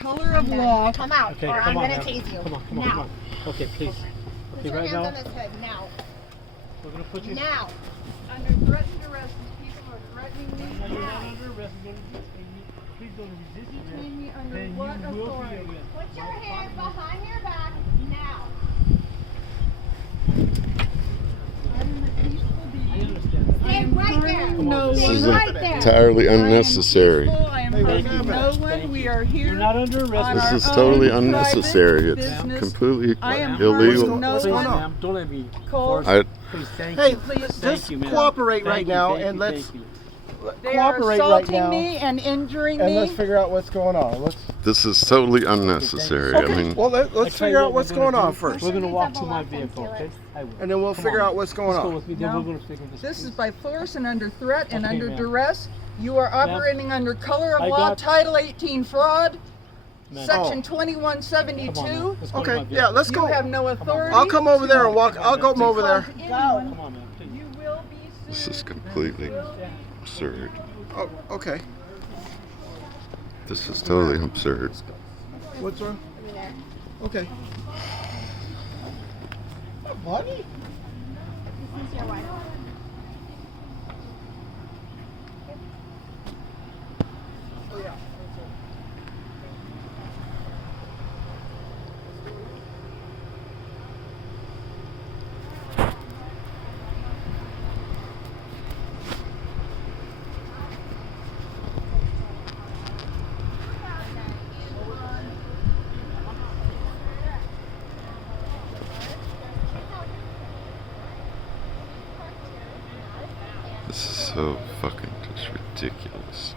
color of law. Come out, Okay, or come I'm on, gonna man. tase you. Come on, now. come on. Okay, please. Put Okay, your right hands now, on his head. Now. we're gonna put you. Now. Under threat and duress, these people are threatening me. No, you're not under arrest. Please don't resist arrest. Detain me under Then what you will be authority? arrested. Put your hands behind your back. Now. I'm in a peaceful I being. understand. Stay right there. No This Stay is one. right there. entirely I am unnecessary. peaceful, I am Thank hurting you. no Thank one. you. We are here. You're not under arrest. on This our is totally own unnecessary. private It's business. completely I am illegal. harming no What's going one. on? Ma'am, don't let me. Cole, I, Please, thank Hey, you. please, Thank just you, ma'am. cooperate right Thank you, now thank and you, let's thank you. they are cooperate right assaulting now me and injuring and me. let's figure out what's going on. this is totally unnecessary. I mean, Well, let's I tell you figure out what what's we're gonna going on do. first, We're gonna walk Needs to a my blood vehicle, and okay? I will. and then we'll Come figure on. out what's going Let's go on. with me, then No. we're gonna figure this. This is please. by force and under threat and Okay, under ma'am. duress. You are operating under color of I law, got- Title 18 fraud, Ma'am. Section Oh. 2172. Come on, man. Let's go to my Okay, vehicle. yeah, let's You go. have no authority. I'll come over there and walk. I'll go over there. to cause Come anyone. on, man, please. You will be sued. this is completely absurd. Oh, okay. This is totally absurd. What's wrong? Okay. Money? This is your wife. Oh yeah. This is so fucking just ridiculous.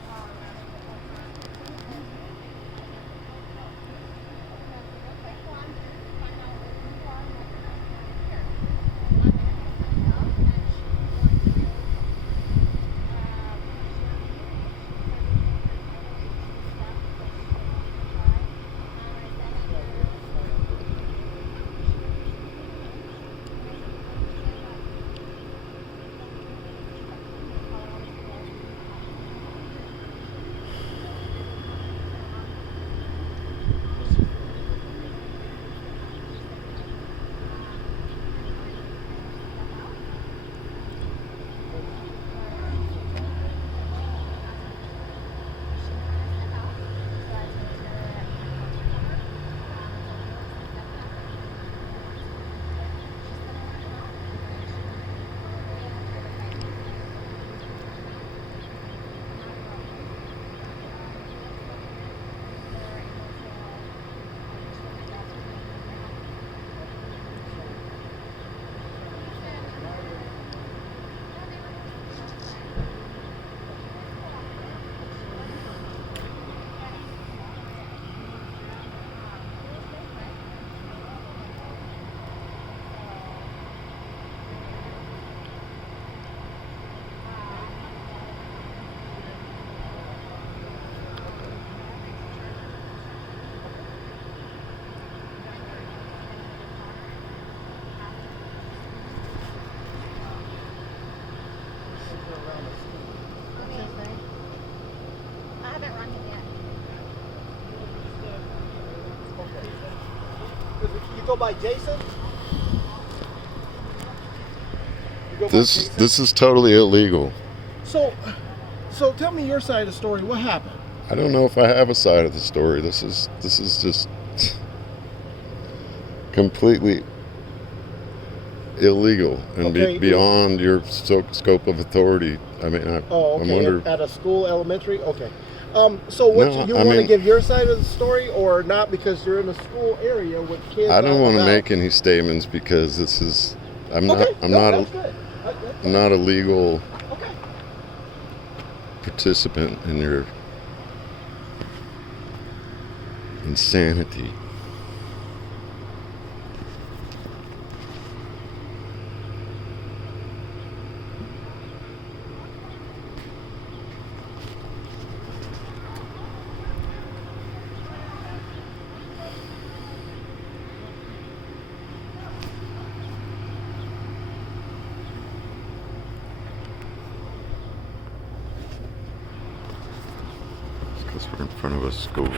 I haven't run him yet. You go by Jason? You go by This Jason? this is totally illegal. So tell me your side of the story. What happened? I don't know if I have a side of the story. This is just completely illegal and Okay. beyond your scope of authority. I mean, I Okay. wonder. At a school, elementary. Okay. So what No, you I want to mean- give your side of the story or not because you're in a school area with kids? I don't out want and to about? make any statements because this is. I'm not. Okay. I'm no, not. That's A, good. That's I'm not a legal Okay. participant in your insanity. Because we're in front of a school.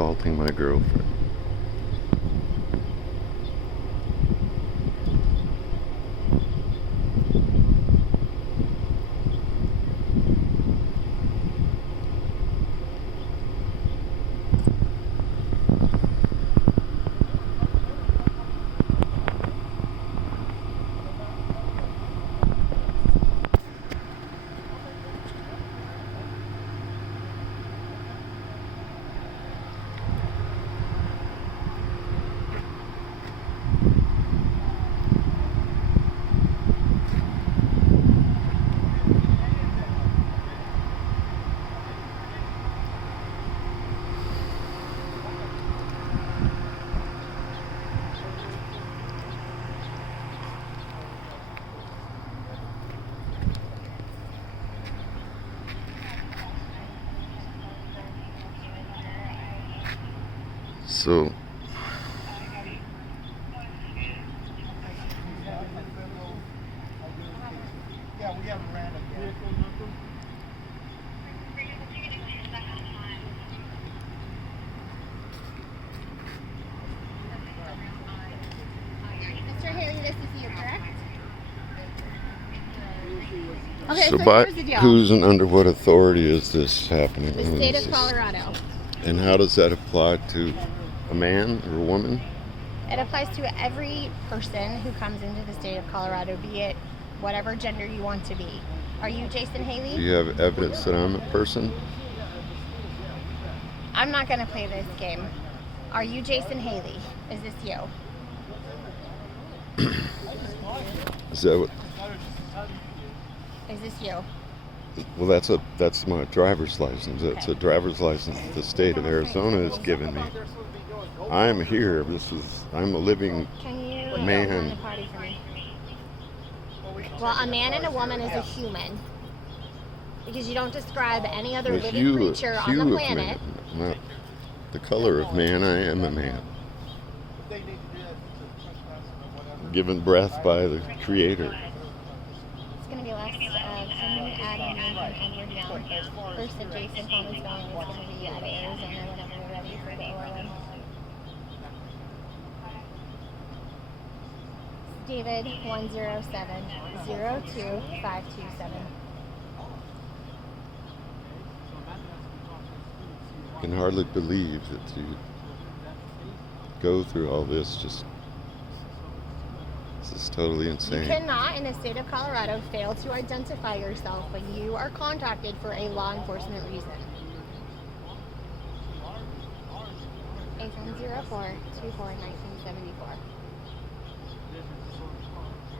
assaulting my girlfriend. So Yeah, we haven't ran it yet. Mr. Haley, this is you, correct? Okay, so so by here's the deal. who's and under what authority is this happening? The state of Colorado. And how does that apply to a man or a woman? It applies to every person who comes into the state of Colorado, be it whatever gender you want to be. Are you Jason Haley? Do you have evidence that I'm a person? I'm not going to play this game. Are you Jason Haley? Is this you? Is that what? Is this you? Well, that's my driver's license. It's a driver's license that the state of Arizona has given me. I'm here. I'm a living Can you man. run the party for me? Well, a man and a woman is a human. Because you don't describe any other The living creature on the hue of planet. man, not the color of man. I am a man, given breath by the Creator. It's going to be less of Simon, Adam, Nathan, Edward Young. First of Jason Coleman's going is going to be out of Arizona whenever we're ready for the Orleans. David 107-02527. I can hardly believe that you go through all this. This is totally You insane. cannot, in the state of Colorado, fail to identify yourself when you are contacted for a law enforcement reason. 804-24-1974.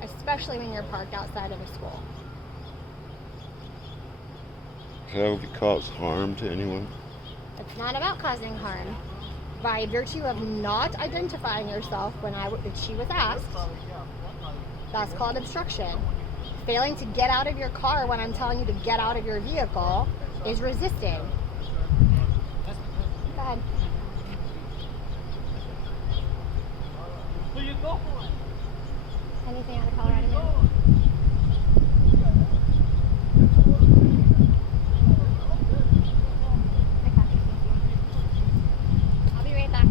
Especially when you're parked outside of a school. How would it cause harm to anyone? It's not about causing harm. By virtue of not identifying yourself when she was asked, that's called obstruction. Failing to get out of your car when I'm telling you to get out of your vehicle is resisting. Go ahead. Where you going? Anything out of Colorado? Man? I copy, thank you. I'll be right back.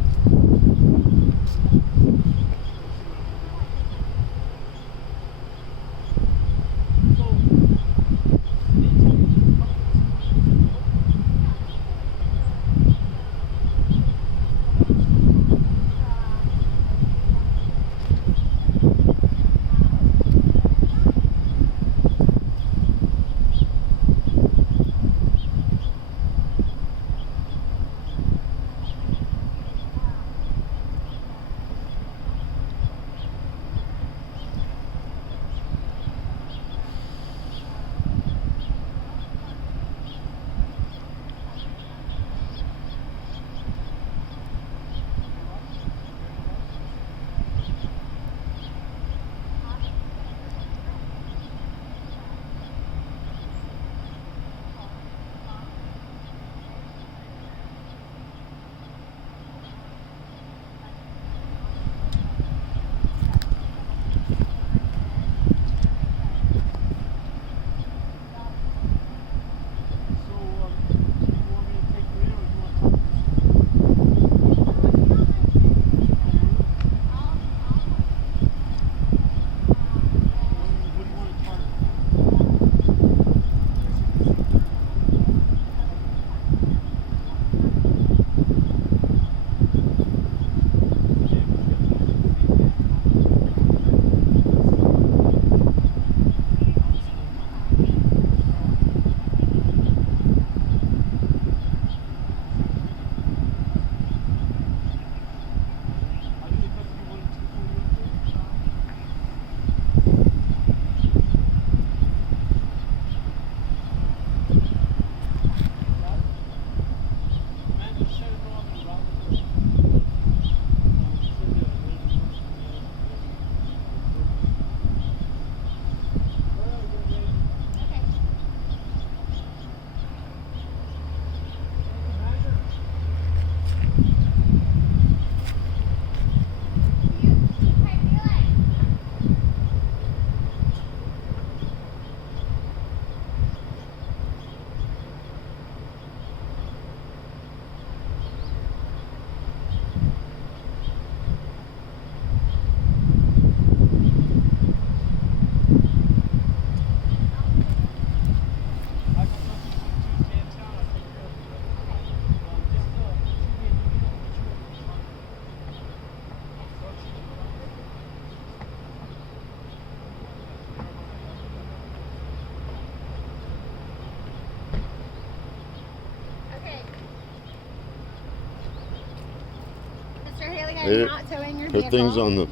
Hey, not towing your her vehicle. thing's on the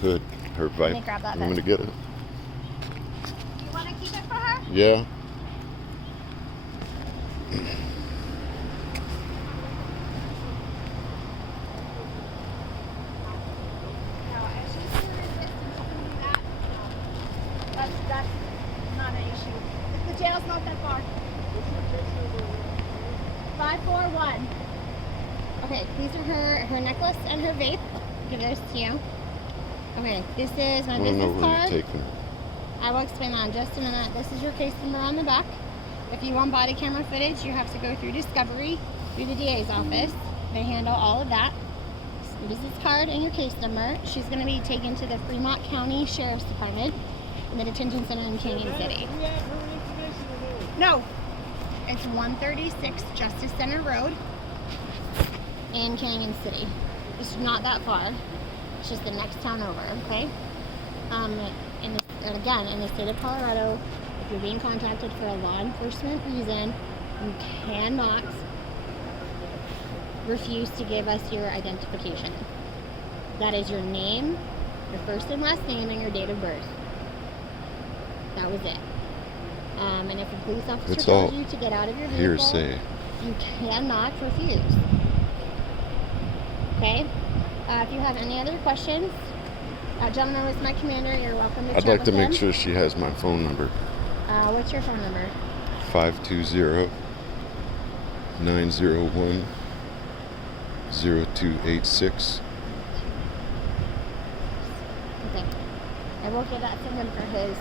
hood. Her Let me vibe. grab that I'm gonna then. get it. You want to keep it for her? Yeah. No, if she's going to resist and telling you that, that's not an issue. The jail's not that far. 541. Okay, these are her necklace and her vape. Give those to you. Okay, this is my I don't know business where you're card. taking. I will explain that in just a minute. This is your case number on the back. If you want body camera footage, you have to go through Discovery, through the DA's office. They handle all of that. Your business card and your case number. She's going to be taken to the Fremont County Sheriff's Department in the detention center in Canyon City. We have her information or No, no? it's 136 Justice Center Road in Canyon City. It's not that far. It's just the next town over, okay? And again, in the state of Colorado, if you're being contacted for a law enforcement reason, you cannot refuse to give us your identification. That is your name, your first and last name, and your date of birth. That was it. And if a police officer It's tells all you to get out of your vehicle, Hearsay. you cannot refuse. Okay? If you have any other questions, that gentleman was my commander. You're welcome to I'd chat like to with make him. sure she has my phone number. What's your phone number? 520-901-0286. Okay. I will give that to him for his.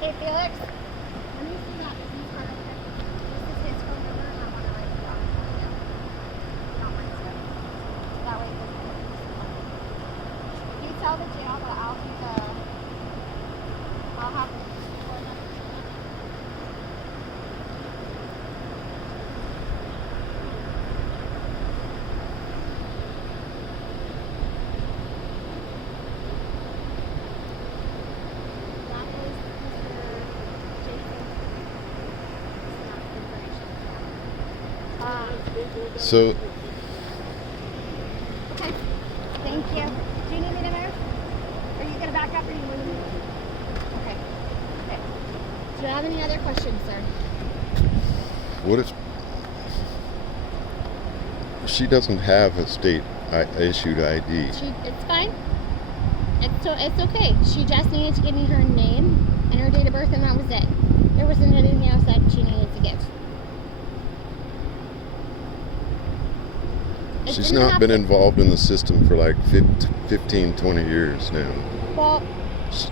Hey, Felix. Let me see that business card over there. This is his phone number, and I want to write it down for you. Not mine, sir. That way, you tell the jail that I'll keep the. I'll have the phone number. That is Mr. Jason. So, Okay. Thank you. Do you need me to move? Are you gonna back up or you want to move? Okay. Okay. Do you have any other questions, sir? what if she doesn't have a state issued ID? It's fine. It's okay. She just needed to give me her name and her date of birth, and that was it. There wasn't anything else that she needed to give. It She's didn't not have been to- involved in the system for like 15, 20 years now. Well,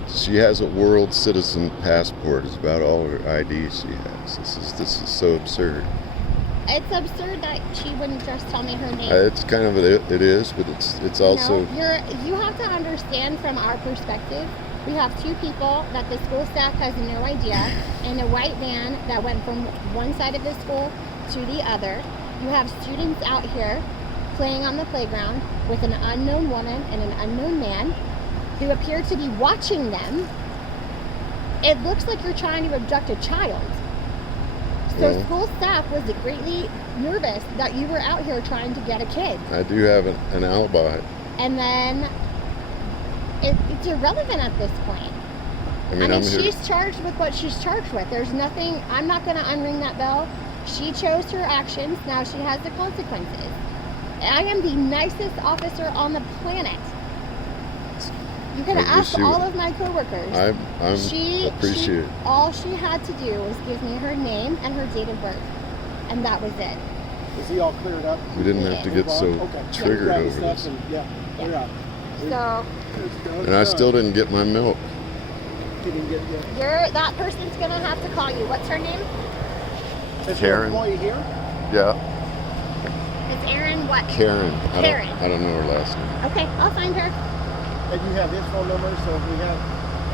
She has a world citizen passport. Is about all her ID she has. This is so absurd. it's absurd that she wouldn't just tell me her name. It's kind of it is, but it's also You have to understand from our perspective. We have two people that the school staff has no idea, in a white van that went from one side of the school to the other. You have students out here playing on the playground with an unknown woman and an unknown man who appear to be watching them. It looks like you're trying to abduct a child. So Yeah. school staff was greatly nervous that you were out here trying to get a kid. I do have an alibi. And then it's irrelevant at this point. I mean, I'm here. she's charged with what she's charged with. There's nothing, I'm not going to unring that bell. She chose her actions. Now she has the consequences. I am the nicest officer on the planet. You can I ask wish you- all of my coworkers. I'm appreciate. All she had to do was give me her name and her date of birth. And that was it. Is he all cleared up? We didn't have to get so Okay. triggered Grab his over stuff this. and- Yeah, clear out. So And I still didn't get my milk. Didn't get yet. that person's going to have to call you. What's her name? Is Karen. your employee here? Yeah, It's Erin what? Karen. Karen. I don't know her last name. Okay, I'll find her. And you have his phone number, so if we have.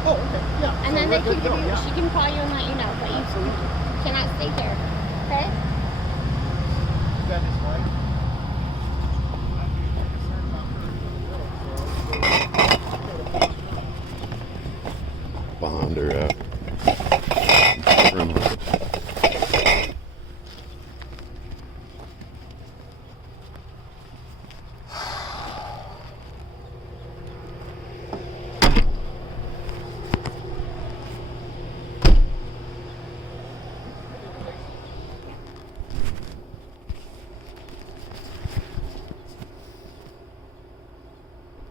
Oh, okay. Yeah. And so then we're they good can to give go, you, yeah. she can call you and let you know, but you Absolutely. cannot stay here. Okay? That is right. Bond her out.